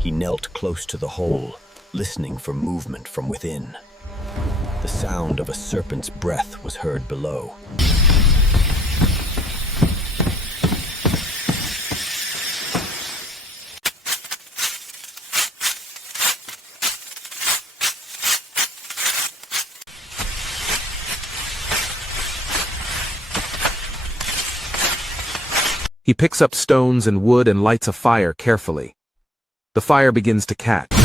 He knelt close to the hole, listening for movement from within. The sound of a serpent's breath was heard below. He picks up stones and wood and lights a fire carefully. The fire begins to catch.